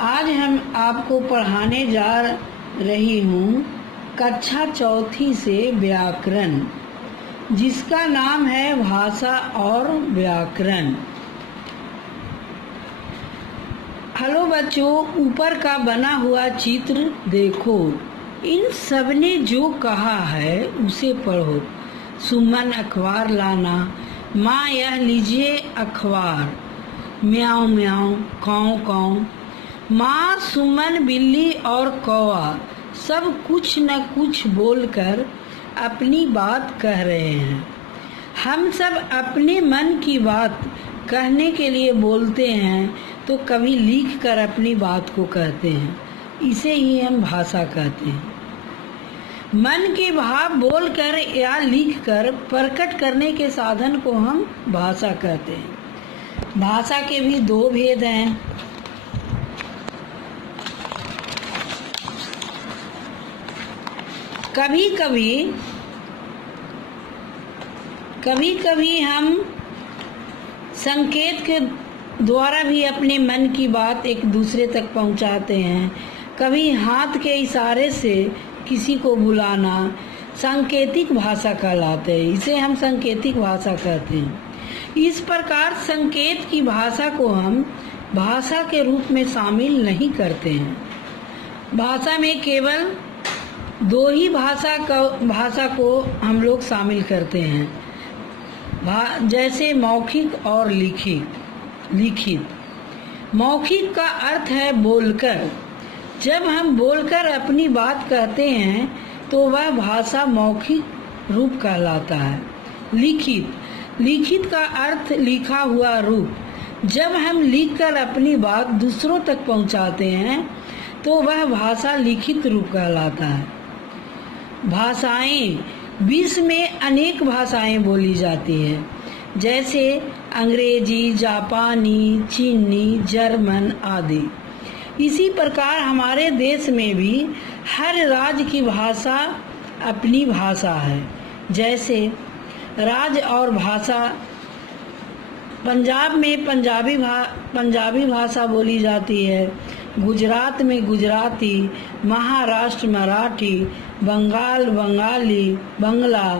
आज हम आपको पढ़ाने जा रही हूँ कक्षा चौथी से व्याकरण, जिसका नाम है भाषा और व्याकरण। हेलो बच्चों, ऊपर का बना हुआ चित्र देखो। इन सब ने जो कहा है उसे पढ़ो। सुमन अखबार लाना, माँ यह लीजिए अखबार, म्याऊं म्याऊं काऊ काऊ। माँ, सुमन, बिल्ली और कौवा सब कुछ न कुछ बोलकर अपनी बात कह रहे हैं। हम सब अपने मन की बात कहने के लिए बोलते हैं, तो कभी लिख कर अपनी बात को कहते हैं। इसे ही हम भाषा कहते हैं। मन के भाव बोलकर या लिखकर प्रकट करने के साधन को हम भाषा कहते हैं। भाषा के भी दो भेद हैं। कभी कभी हम संकेत के द्वारा भी अपने मन की बात एक दूसरे तक पहुंचाते हैं। कभी हाथ के इशारे से किसी को बुलाना सांकेतिक भाषा कहलाते हैं। इसे हम सांकेतिक भाषा कहते हैं। इस प्रकार संकेत की भाषा को हम भाषा के रूप में शामिल नहीं करते हैं। भाषा में केवल दो ही भाषा को हम लोग शामिल करते हैं, जैसे मौखिक और लिखित। मौखिक का अर्थ है बोलकर। जब हम बोलकर अपनी बात कहते हैं तो वह भाषा मौखिक रूप कहलाता है। लिखित का अर्थ लिखा हुआ रूप। जब हम लिखकर अपनी बात दूसरों तक पहुंचाते हैं तो वह भाषा लिखित रूप कहलाता है। भाषाएं, विश्व में अनेक भाषाएं बोली जाती है, जैसे अंग्रेजी, जापानी, चीनी, जर्मन आदि। इसी प्रकार हमारे देश में भी हर राज्य की भाषा अपनी भाषा है। जैसे राज्य और भाषा, पंजाब में पंजाबी भाषा बोली जाती है, गुजरात में गुजराती, महाराष्ट्र मराठी, बंगाल बंगाली, बंगला,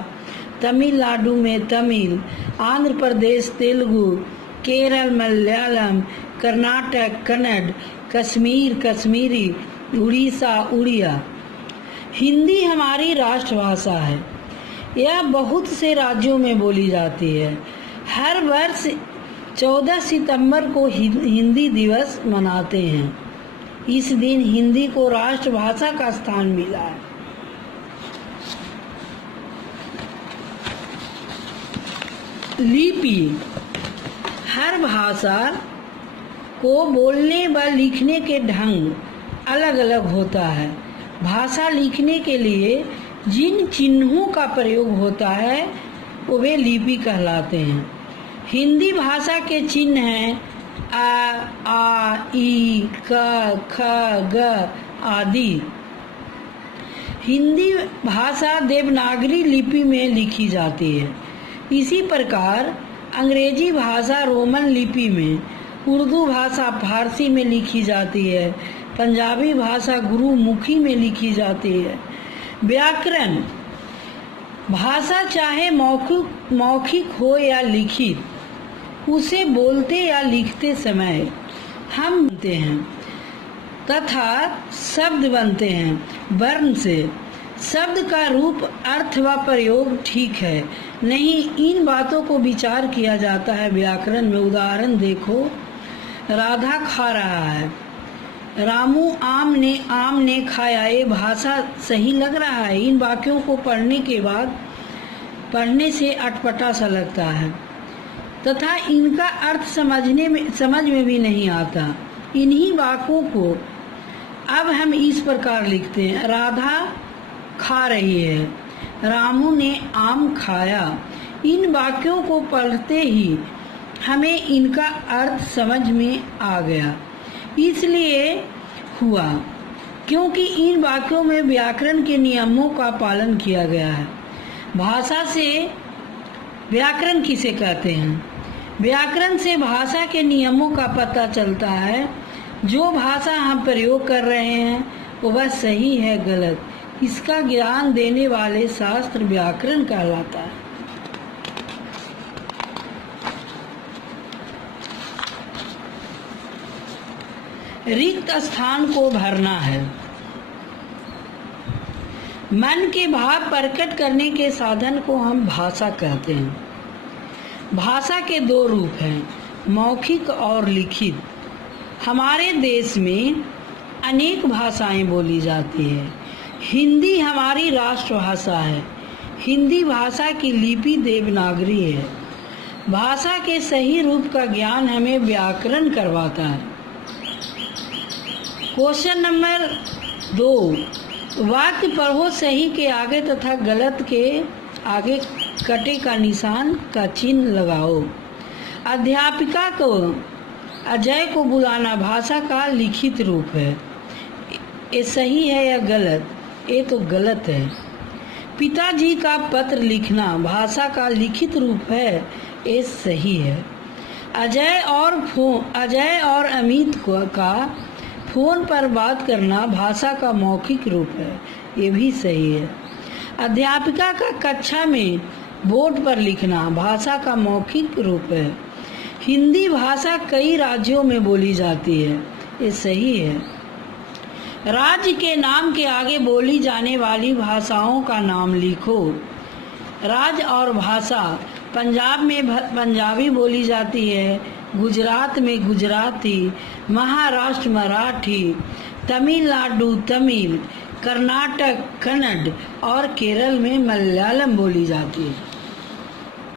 तमिलनाडु में तमिल, आंध्र प्रदेश तेलुगु, केरल मलयालम, कर्नाटक कन्नड़, कश्मीर कश्मीरी, उड़ीसा उड़िया। हिंदी हमारी राष्ट्रभाषा है। यह बहुत से राज्यों में बोली जाती है। हर वर्ष 14 सितंबर को हिंदी दिवस मनाते हैं। इस दिन हिंदी को राष्ट्रभाषा का स्थान मिला है। लिपि, हर भाषा को बोलने व लिखने के ढंग अलग अलग होता है। भाषा लिखने के लिए जिन चिन्हों का प्रयोग होता है वे लिपि कहलाते हैं। हिंदी भाषा के चिन्ह हैं आ, ई, क, ख, ग आदि। हिंदी भाषा देवनागरी लिपि में लिखी जाती है। इसी प्रकार अंग्रेजी भाषा रोमन लिपि में, उर्दू भाषा फारसी में लिखी जाती है, पंजाबी भाषा गुरुमुखी में लिखी जाती है। व्याकरण, भाषा चाहे मौखिक हो या लिखित, उसे बोलते या लिखते समय हम बनते हैं तथा शब्द बनते हैं। वर्ण से शब्द का रूप, अर्थ व प्रयोग ठीक है नहीं, इन बातों को विचार किया जाता है व्याकरण में। उदाहरण देखो, राधा खा रहा है, रामू आम ने खाया। ये भाषा सही लग रहा है। इन वाक्यों को पढ़ने के बाद पढ़ने से अटपटा सा लगता है तथा इनका अर्थ समझ में भी नहीं आता। इन्हीं वाक्यों को अब हम इस प्रकार लिखते हैं, राधा खा रही है, रामू ने आम खाया। इन वाक्यों को पढ़ते ही हमें इनका अर्थ समझ में आ गया। इसलिए हुआ क्योंकि इन वाक्यों में व्याकरण के नियमों का पालन किया गया है। भाषा से व्याकरण किसे कहते हैं? व्याकरण से भाषा के नियमों का पता चलता है। जो भाषा हम प्रयोग कर रहे हैं वह सही है गलत, इसका ज्ञान देने वाले शास्त्र व्याकरण कहलाता है। रिक्त स्थान को भरना है। मन के भाव प्रकट करने के साधन को हम भाषा कहते हैं। भाषा के दो रूप हैं, मौखिक और लिखित। हमारे देश में अनेक भाषाएं बोली जाती है। हिंदी हमारी राष्ट्रभाषा है। हिंदी भाषा की लिपि देवनागरी है। भाषा के सही रूप का ज्ञान हमें व्याकरण करवाता है। क्वेश्चन नंबर 2, वाक्य पढ़ो, सही के आगे तथा गलत के आगे कटे का निशान का चिन्ह लगाओ। अध्यापिका को अजय को बुलाना भाषा का लिखित रूप है। ये सही है या गलत? ये तो गलत है। पिताजी का पत्र लिखना भाषा का लिखित रूप है। ये सही है। अजय और अमित का फोन पर बात करना भाषा का मौखिक रूप है। ये भी सही है। अध्यापिका का कक्षा में बोर्ड पर लिखना भाषा का मौखिक रूप है। हिंदी भाषा कई राज्यों में बोली जाती है। ये सही है। राज्य के नाम के आगे बोली जाने वाली भाषाओं का नाम लिखो। राज्य और भाषा, पंजाब में पंजाबी बोली जाती है, गुजरात में गुजराती, महाराष्ट्र मराठी, तमिलनाडु तमिल, कर्नाटक कन्नड़ और केरल में मलयालम बोली जाती है।